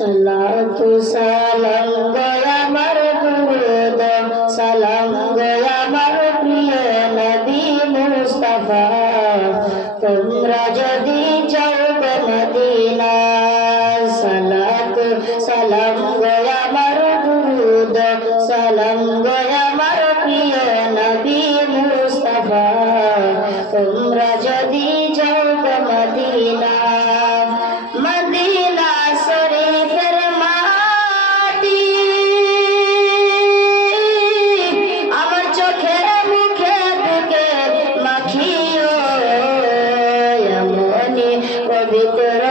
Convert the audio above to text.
সালাতু সালাম গয়া আমার দুরুদ সালাম গয়া আমার প্রিয় নবী মুস্তাফা তোমরা যদি যাও মদিনা সালাতু সালাম গয়া আমার দুরুদ সালাম গয়া আমার প্রিয় নবী মুস্তাফা তোমরা যদি যাও মদিনা মদিনা শরীফের মাটি আমার চোখের মুখে বুকে মাখিও এমনি পবিত্র